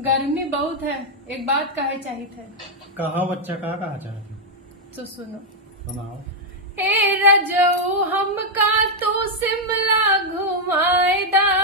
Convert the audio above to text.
गर्मी बहुत है, एक बात कहे चाहिए थे। कहा बच्चा कहा चाहती? तो सुनो। सुनाओ। ए रजऊ हमका तू शिमला घुमाएदा